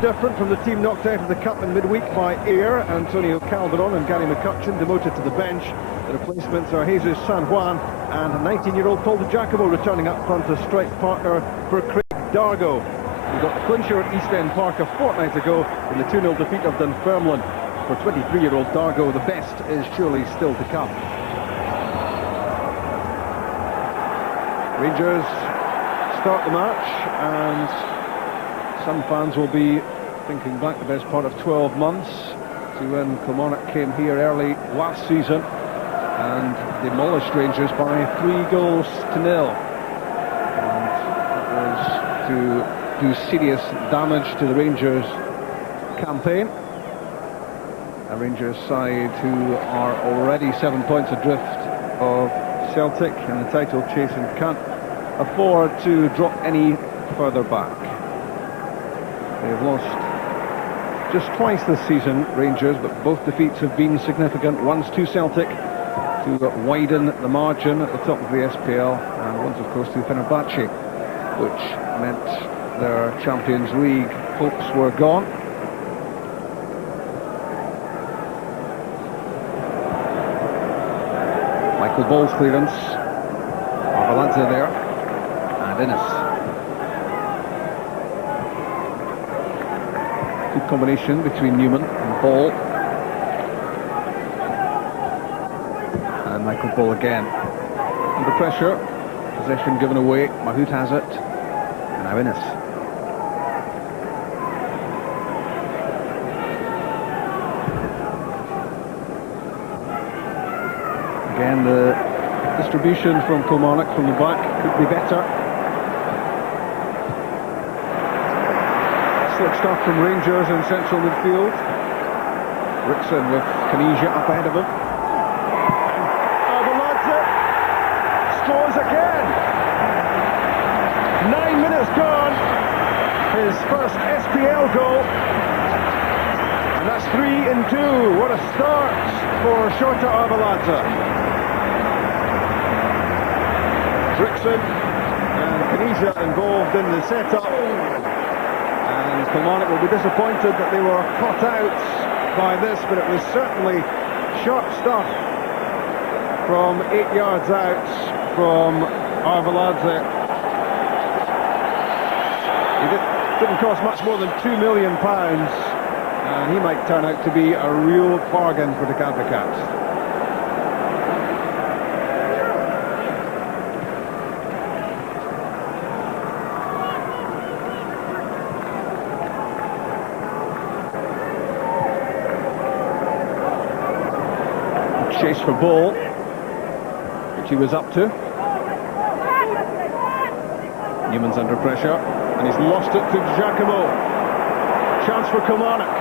Different from the team knocked out of the cup in midweek by Ayr. Antonio Calderon and Gary McCutcheon demoted to the bench. The replacements are Jesus San Juan and 19-year-old Paul Di Giacomo returning up front as strike partner for Craig Dargo. We got the clincher at East End Park a fortnight ago in the 2-0 defeat of Dunfermline. For 23-year-old Dargo, the best is surely still to come. Rangers start the match, and some fans will be thinking back the best part of 12 months to when Kilamarnock came here early last season and demolished Rangers by 3-0. And that was to do serious damage to the Rangers campaign. A Rangers side who are already 7 points adrift of Celtic in the title chase and can't afford to drop any further back. They've lost just twice this season, Rangers, but both defeats have been significant. One's to Celtic to widen the margin at the top of the SPL, and one's, of course, to Fenerbahce, which meant their Champions League hopes were gone. Michael Ball's clearance. Arveladze there, and Innes. Good combination between Newman and Ball. And Michael Ball again. Under pressure. Possession given away. Mahout has it. And now Innes. Again, the distribution from Kilamarnock from the back could be better. Slick stuff from Rangers in central midfield. Rickson with Kanija up ahead of him. Arveladze scores again. 9 minutes gone. His first SPL goal. And that's 3 in 2. What a start for Shota Arveladze. Rickson and Kanija involved in the setup. And Kilamarnock will be disappointed that they were caught out by this, but it was certainly sharp stuff from 8 yards out from Arveladze. It didn't cost much more than £2 million, and he might turn out to be a real bargain for the Cadvocats. Chase for Ball, which he was up to. Newman's under pressure, and he's lost it to Giacomo. Chance for Kilamarnock.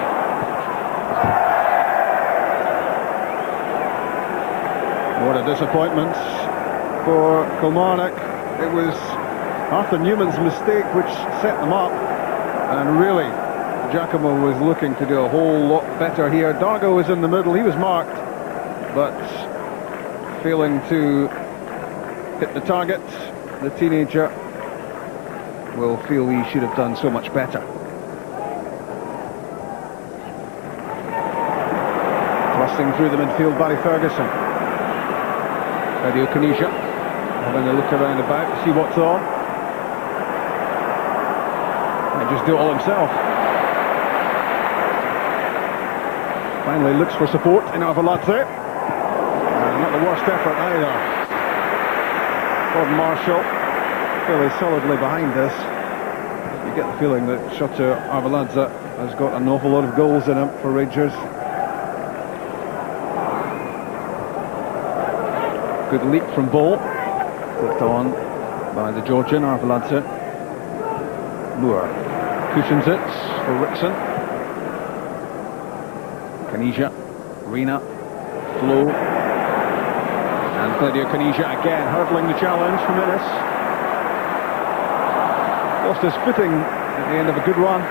What a disappointment for Kilamarnock. It was Arthur Newman's mistake which set them up, and really Giacomo was looking to do a whole lot better here. Dargo was in the middle, he was marked, but failing to hit the target. The teenager will feel he should have done so much better. Thrusting through the midfield, Barry Ferguson. Radio Kanija having a look around about to see what's on. Might just do it all himself. Finally looks for support in Arveladze. Not the worst effort either. Gordon Marshall fairly solidly behind this. You get the feeling that Shota Arveladze has got an awful lot of goals in him for Rangers. Good leap from Ball. Flicked on by the Georgian, Arveladze. Moore cushions it for Rickson. Kanija, Rena, Flo. And Claudio Kanija again hurdling the challenge from Innes. Lost his footing at the end of a good run.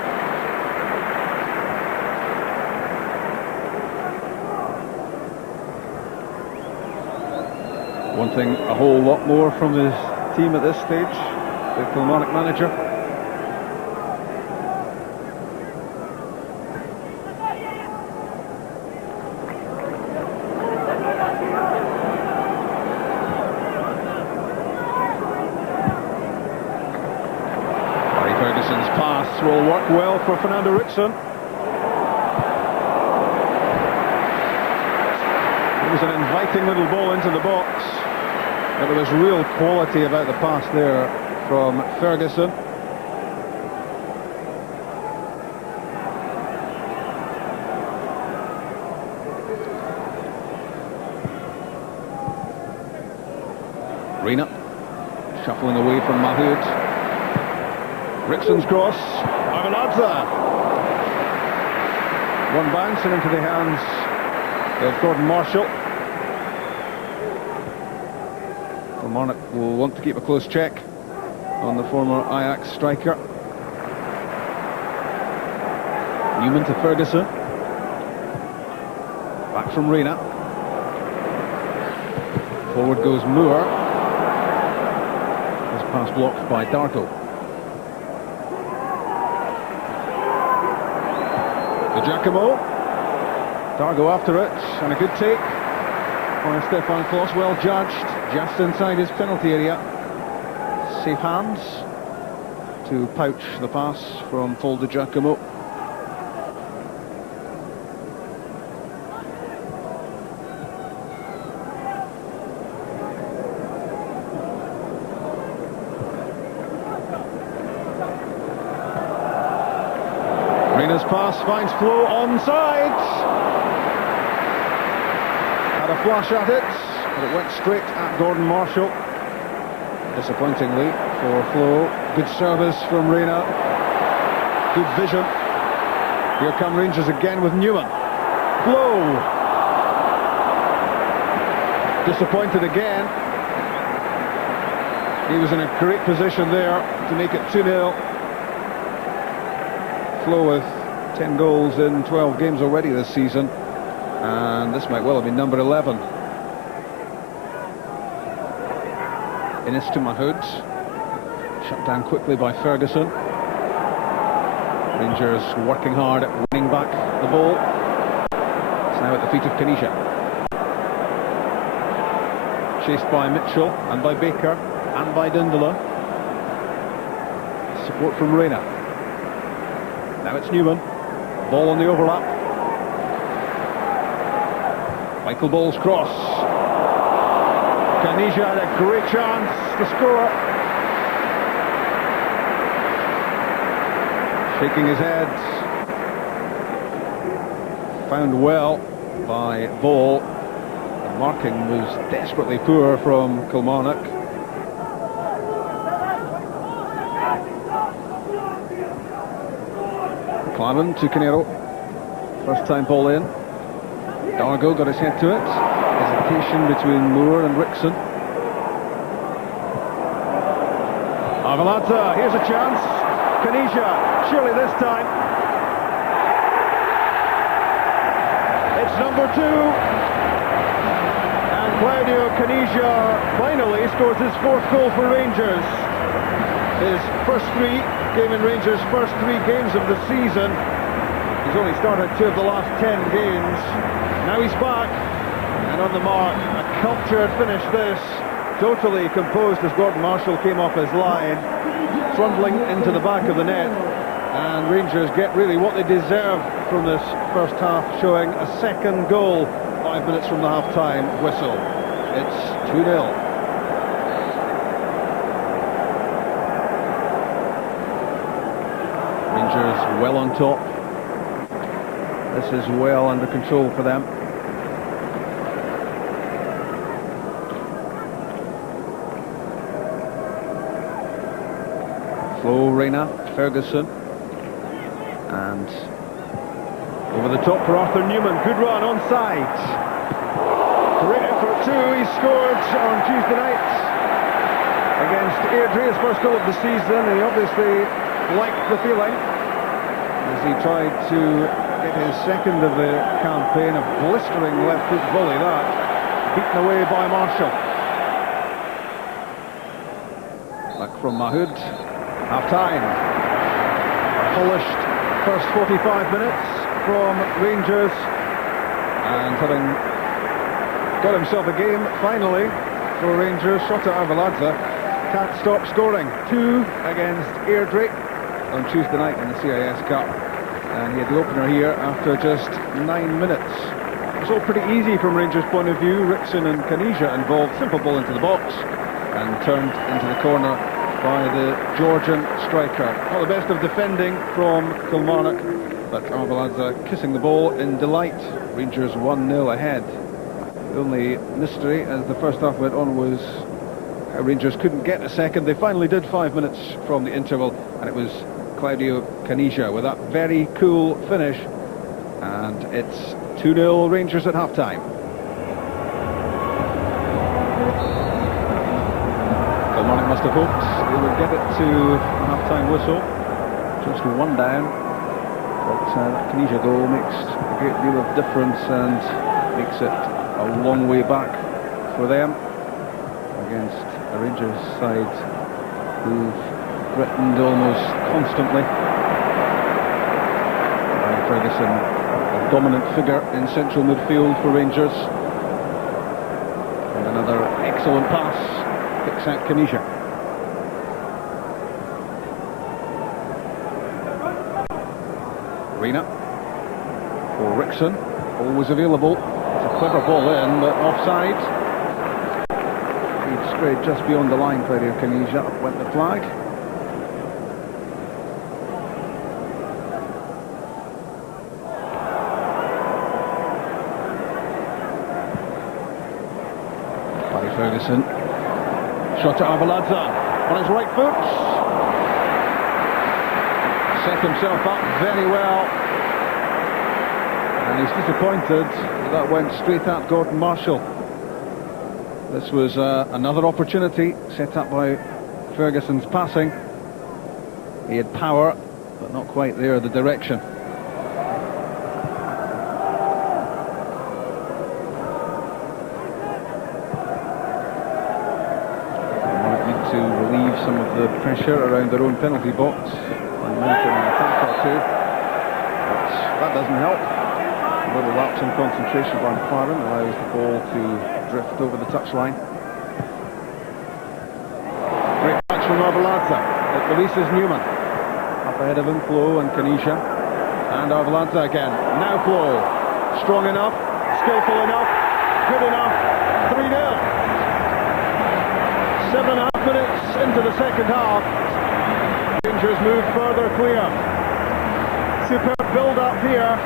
Wanting a whole lot more from his team at this stage, the Kilamarnock manager. Ferguson's pass will work well for Fernando Rickson. It was an inviting little ball into the box, but there was real quality about the pass there from Ferguson. Reina shuffling away from Mahood. Rickson's cross. Arveladze. One bounce and into the hands of Gordon Marshall. Kilamarnock will want to keep a close check on the former Ajax striker. Newman to Ferguson. Back from Reina. Forward goes Moore. His pass blocked by Darko. To Giacomo. Dargo after it, and a good take by Stefan Klos, well judged, just inside his penalty area. Safe hands to pouch the pass from Paul de Giacomo. Reina's pass finds Flo onside. Had a flash at it, but it went straight at Gordon Marshall. Disappointingly for Flo. Good service from Reina. Good vision. Here come Rangers again with Newman. Flo. Disappointed again. He was in a great position there to make it 2-0. Flo with 10 goals in 12 games already this season, and this might well have been number 11. Innes to Mahood, shut down quickly by Ferguson. Rangers working hard at winning back the ball. It's now at the feet of Kanija. Chased by Mitchell and by Baker and by Dindala. Support from Reina. Now it's Newman. Ball on the overlap. Michael Ball's cross. Kanija had a great chance to score. Shaking his head. Found well by Ball. The marking was desperately poor from Kilamarnock. Clyman to Canero. First time ball in. Dargo got his head to it. Hesitation between Moore and Rickson. Arveladze, here's a chance. Kanija, surely this time. It's number 2. And Claudio Kanija finally scores his 4th goal for Rangers. His first 3 came in Rangers' first 3 games of the season. He's only started 2 of the last 10 games. Now he's back and on the mark. A cultured finish this. Totally composed as Gordon Marshall came off his line, trundling into the back of the net. And Rangers get really what they deserve from this first half, showing a second goal 5 minutes from the half-time whistle. It's 2-0. Rangers well on top. This is well under control for them. Flo, Reina, Ferguson, and over the top for Arthur Newman. Good run onside. Great effort too. He scored on Tuesday night against Airdrie, his first goal of the season, and he obviously liked the feeling as he tried to get his second of the campaign. A blistering left foot volley that, beaten away by Marshall. Back from Mahood. Half-time. Polished first 45 minutes from Rangers, and having got himself a game finally for Rangers, shot at Arveladze, can't stop scoring. 2 against Airdrie. on Tuesday night in the CIS Cup, and he had the opener here after just 9 minutes. It was all pretty easy from Rangers' point of view. Rickson and Kanija involved, simple ball into the box and turned into the corner by the Georgian striker. Not the best of defending from Kilmarnock, but Arveladze kissing the ball in delight. Rangers 1-0 ahead. The only mystery as the first half went on was how Rangers couldn't get a second. They finally did 5 minutes from the interval, and it was Claudio Kanija with that very cool finish, and it's 2-0 Rangers at half-time. Kilmarnock must have hoped they would get it to half-time whistle. Just one down, but that Kanija goal makes a great deal of difference and makes it a long way back for them against a Rangers side who've threatened almost constantly. Ferguson, a dominant figure in central midfield for Rangers. And another excellent pass, picks out Kanija. Arena for Rickson, always available. It's a clever ball in, but offside. He'd strayed just beyond the line, Claudio Kanija. Up went the flag. Ferguson, shot at Arveladze on his right foot, set himself up very well, and he's disappointed that went straight at Gordon Marshall. This was another opportunity set up by Ferguson's passing. He had power, but not quite there the direction. To relieve some of the pressure around their own penalty box and mount an attack or two, but that doesn't help. A little lapse in concentration by McLaren allows the ball to drift over the touchline. Great touch from Arveladze. It releases Newman up ahead of him. Flo and Kanija, and Arveladze again. Now Flo, strong enough, skillful enough, good enough. 3-0. 7.5 minutes into the second half. Rangers move further clear. Superb build-up here.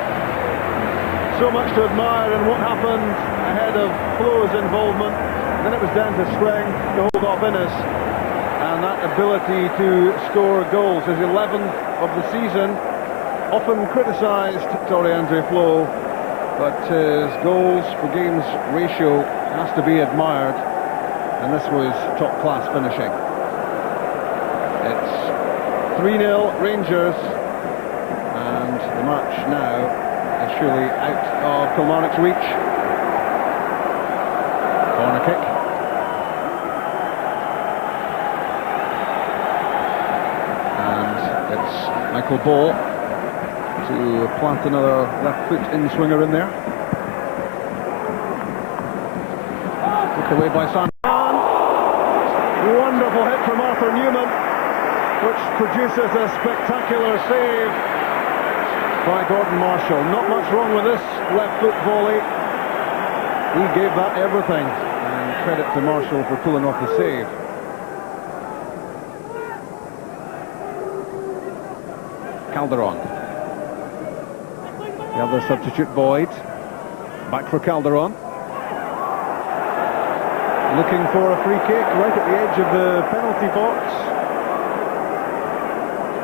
So much to admire in what happened ahead of Flo's involvement. Then it was down to strength to hold off Innes, and that ability to score goals. His 11th of the season. Often criticised, Torre Andre Flo, but his goals per games ratio has to be admired. And this was top-class finishing. It's 3-0 Rangers, and the match now is surely out of Kilmarnock's reach. Corner kick. And it's Michael Ball to plant another left foot in-swinger in there. Took away by Sam. Wonderful hit from Arthur Newman, which produces a spectacular save by Gordon Marshall. Not much wrong with this left foot volley. He gave that everything, and credit to Marshall for pulling off the save. Calderon. The other substitute, Boyd. Back for Calderon. Looking for a free kick right at the edge of the penalty box.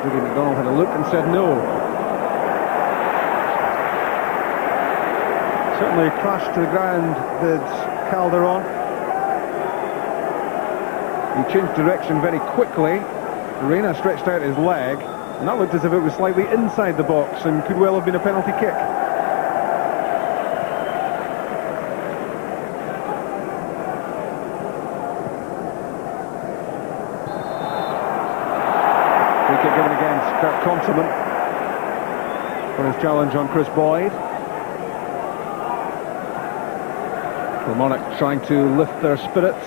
Judy McDonald had a look and said no. Certainly crashed to the ground, did Calderon. He changed direction very quickly. Reina stretched out his leg, and that looked as if it was slightly inside the box and could well have been a penalty kick. Given against Kurt Conterman for his challenge on Chris Boyd. Kilmarnock trying to lift their spirits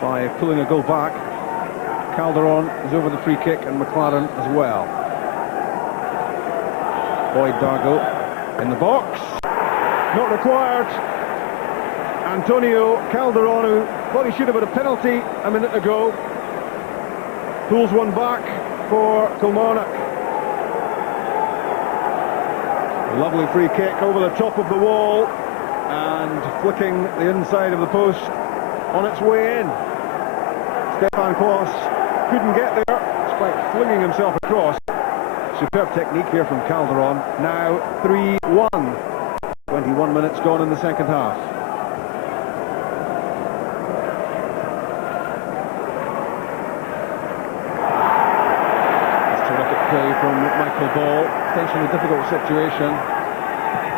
by pulling a goal back. Calderon is over the free kick and McLaren as well. Boyd Dargo in the box. Not required. Antonio Calderon, who thought he should have had a penalty a minute ago, pulls one back for Kilmarnock. A lovely free kick over the top of the wall and flicking the inside of the post on its way in. Stefan Klos couldn't get there despite flinging himself across. Superb technique here from Calderon. Now 3-1. 21 minutes gone in the second half. That's terrific play from Michael Ball. Potentially difficult situation.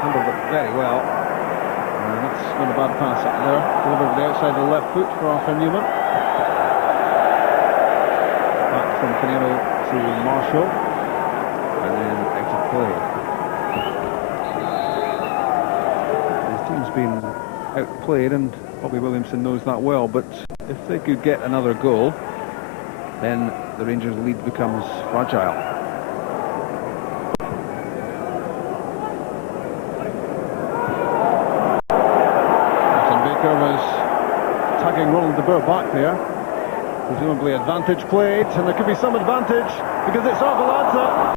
Handled it very well. And that's not a bad pass up there. Delivered to the outside of the left foot for Arthur Newman. Back from Canelo to Marshall. And then out of play. His team's been outplayed, and Bobby Williamson knows that well, but if they could get another goal, then the Rangers' lead becomes fragile. Tugging Ronald de Boer back there. Presumably advantage played, and there could be some advantage because it's Arveladze.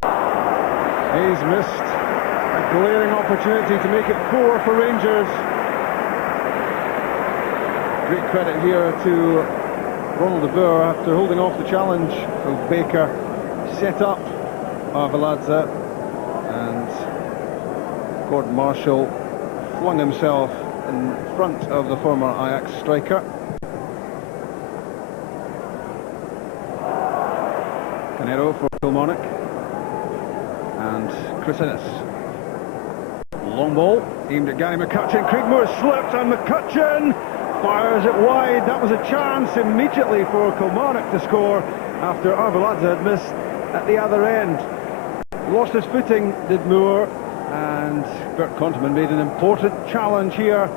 He's missed a glaring opportunity to make it 4 for Rangers. Great credit here to Ronald de Boer after holding off the challenge of Baker. Set up Arveladze, and Gordon Marshall flung himself in front of the former Ajax striker. Canero for Kilmarnock. And Chris Innes. Long ball aimed at Gary McCutcheon. Craigmore slipped and McCutcheon fires it wide. That was a chance immediately for Kilmarnock to score after Arveladze had missed at the other end. Lost his footing, did Moore. And Bert Konteman made an important challenge here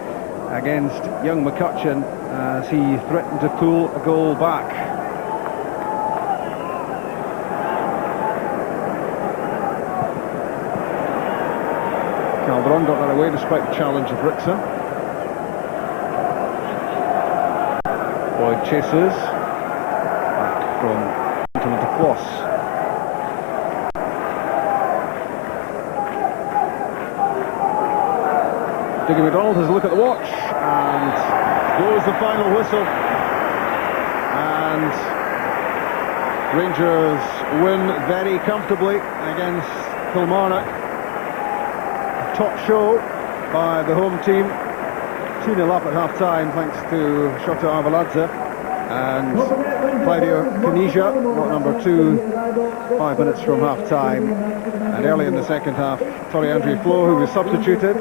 against young McCutcheon as he threatened to pull a goal back. Calderon got that away despite the challenge of Rickson. Boyd chases. Back from Konteman to Klos. Diggy McDonald has a look at the watch, and goes the final whistle. And Rangers win very comfortably against Kilmarnock. A top show by the home team. 2-0 up at half-time thanks to Shota Arveladze. And Claudio Canija, brought number 2, 5 minutes from half-time. And early in the second half, Torrey Andre Flo, who was substituted,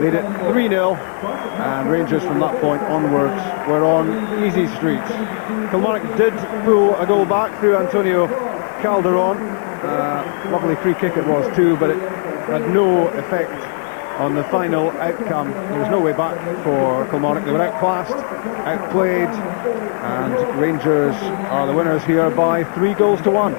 made it 3-0, and Rangers from that point onwards were on easy streets. Kilmarnock did pull a goal back through Antonio Calderon. Lovely free kick it was too, but it had no effect on the final outcome. There was no way back for Kilmarnock. They were outclassed, outplayed, and Rangers are the winners here by 3 goals to 1.